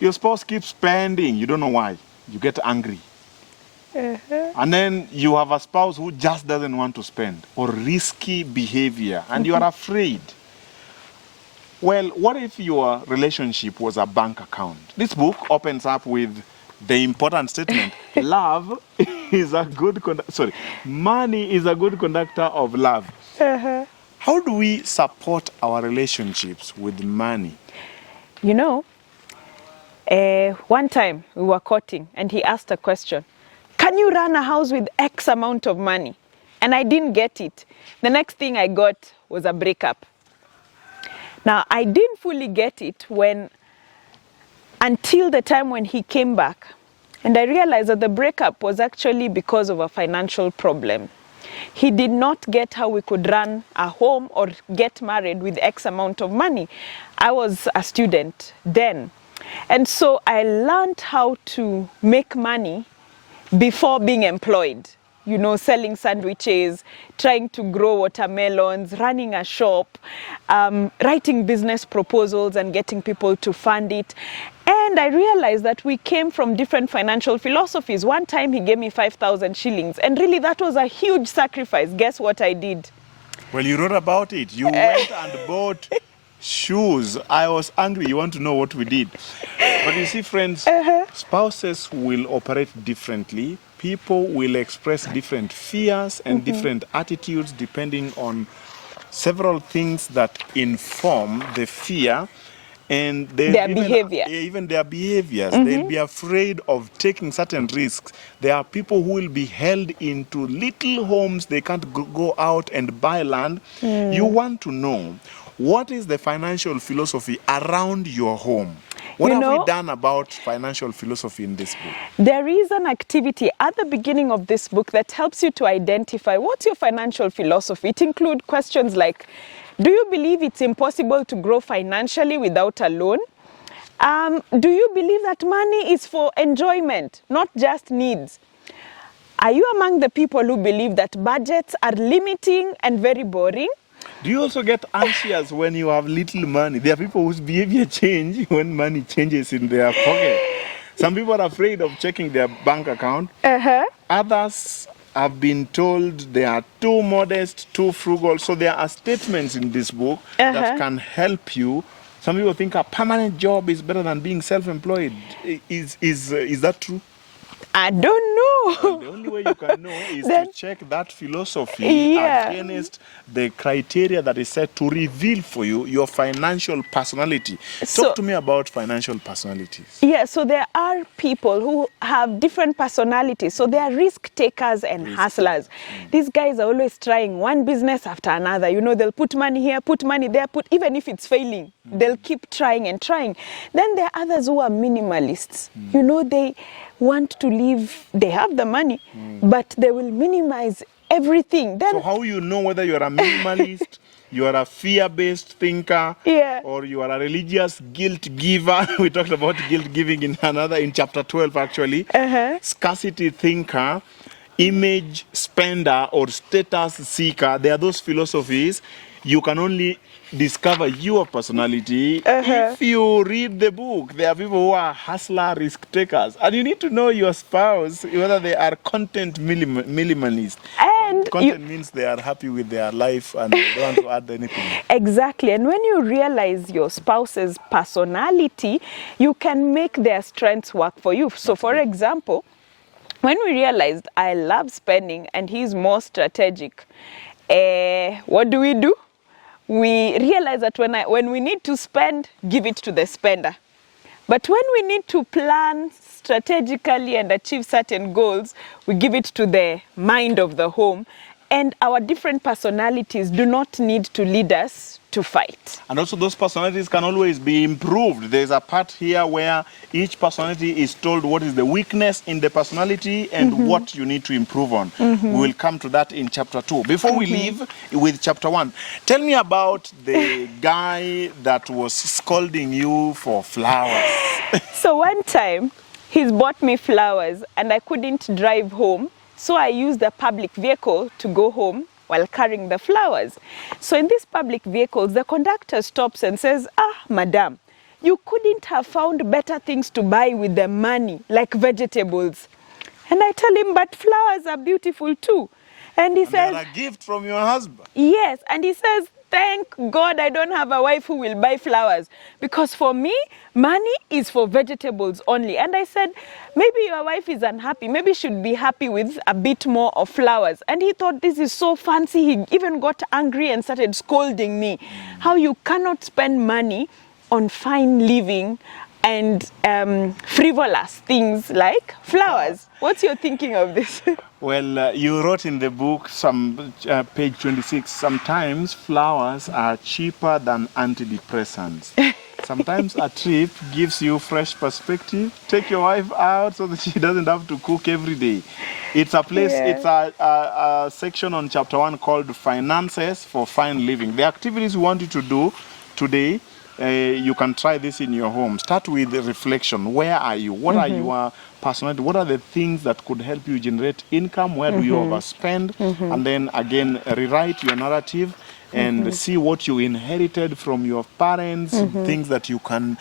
Your spouse keeps spending, you don't know why. You get angry. And then you have a spouse who just doesn't want to spend, or risky behavior, and you are afraid. Well, what if your relationship was a bank account? This book opens up with the important statement: love is a good money is a good conductor of love. How do we support our relationships with money? You know, one time we were courting and he asked a question: can you run a house with X amount of money? And I didn't get it. The next thing I got was a breakup. Now, I didn't fully get it until the time when he came back. And I realized that the breakup was actually because of a financial problem. He did not get how we could run a home or get married with X amount of money. I was a student then. And so I learned how to make money before being employed. You know, selling sandwiches, trying to grow watermelons, running a shop, writing business proposals and getting people to fund it. And I realized that we came from different financial philosophies. One time he gave me 5,000 shillings, and really that was a huge sacrifice. Guess what I did? Well, you wrote about it. You went and bought shoes. I was angry. You want to know what we did. But you see, friends, spouses will operate differently. People will express different fears and different attitudes depending on several things that inform the fear and Their behavior. Even their behaviors. They'll be afraid of taking certain risks. There are people who will be held into little homes. They can't go out and buy land. You want to know, what is the financial philosophy around your home? What have we done about financial philosophy in this book? There is an activity at the beginning of this book that helps you to identify what's your financial philosophy. It includes questions like, do you believe it's impossible to grow financially without a loan? Do you believe that money is for enjoyment, not just needs? Are you among the people who believe that budgets are limiting and very boring? Do you also get anxious when you have little money? There are people whose behavior change when money changes in their pocket. Some people are afraid of checking their bank account. Others have been told they are too modest, too frugal. So there are statements in this book that can help you. Some people think a permanent job is better than being self-employed. Is that true? I don't know. Well, the only way you can know is to check that philosophy against the criteria that is set to reveal for you your financial personality. Talk to me about financial personalities. Yeah, so there are people who have different personalities. So they are risk takers and hustlers. These guys are always trying one business after another. You know, they'll put money here, put money there, even if it's failing, they'll keep trying and trying. Then there are others who are minimalists. You know, they want to live, they have the money, but they will minimize everything. Then, so how you know whether you're a minimalist, you are a fear-based thinker, or you are a religious guilt giver? We talked about guilt giving in chapter 12 actually. Scarcity thinker, image spender, or status seeker. There are those philosophies. You can only discover your personality if you read the book. There are people who are hustler, risk takers, and you need to know your spouse whether they are content minimalist. And content means they are happy with their life and they don't want to add anything. Exactly. And when you realize your spouse's personality, you can make their strengths work for you. So for example, when we realized I love spending and he's more strategic, what do? We realize that when we need to spend, give it to the spender. But when we need to plan strategically and achieve certain goals, we give it to the mind of the home. And our different personalities do not need to lead us to fight. And also those personalities can always be improved. There's a part here where each personality is told what is the weakness in the personality and what you need to improve on. We will come to that in chapter 2. Before we leave with chapter 1, tell me about the guy that was scolding you for flowers. So one time, he's bought me flowers and I couldn't drive home. So I used a public vehicle to go home while carrying the flowers. So in these public vehicles, the conductor stops and says, madam, you couldn't have found better things to buy with the money, like vegetables. And I tell him, but flowers are beautiful too. And he says, they're a gift from your husband. Yes, and he says, thank God I don't have a wife who will buy flowers, because for me, money is for vegetables only. And I said, maybe your wife is unhappy. Maybe she should be happy with a bit more of flowers. And he thought this is so fancy. He even got angry and started scolding me. How you cannot spend money on fine living and frivolous things like flowers. What's your thinking of this? Well, you wrote in the book, page 26, sometimes flowers are cheaper than antidepressants. Sometimes a trip gives you fresh perspective. Take your wife out so that she doesn't have to cook every day. It's a place, it's a section on chapter 1 called Finances for Fine Living. The activities we want you to do today, you can try this in your home. Start with reflection. Where are you? What are your personality? What are the things that could help you generate income? Where do you overspend? And then again, rewrite your narrative and see what you inherited from your parents, things that you can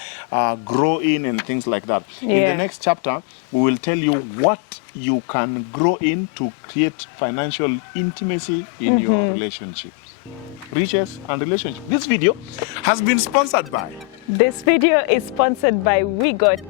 grow in and things like that. In the next chapter, we will tell you what you can grow in to create financial intimacy in your relationships. Riches and relationships. This video has been sponsored by... This video is sponsored by We Got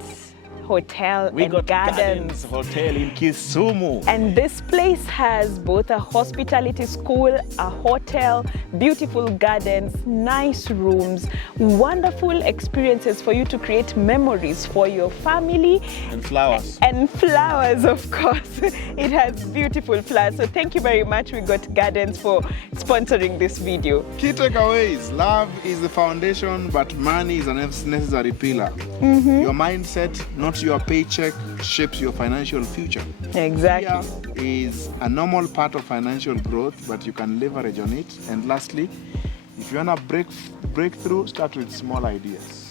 Hotel and Gardens Hotel in Kisumu. And this place has both a hospitality school, a hotel, beautiful gardens, nice rooms, wonderful experiences for you to create memories for your family. And flowers. And flowers, of course. It has beautiful flowers. So thank you very much, We Got Gardens, for sponsoring this video. Key takeaways. Love is the foundation, but money is a necessary pillar. Your mindset, not your paycheck, shapes your financial future. Exactly. Fear is a normal part of financial growth, but you can leverage on it. And lastly, if you want to break through, start with small ideas.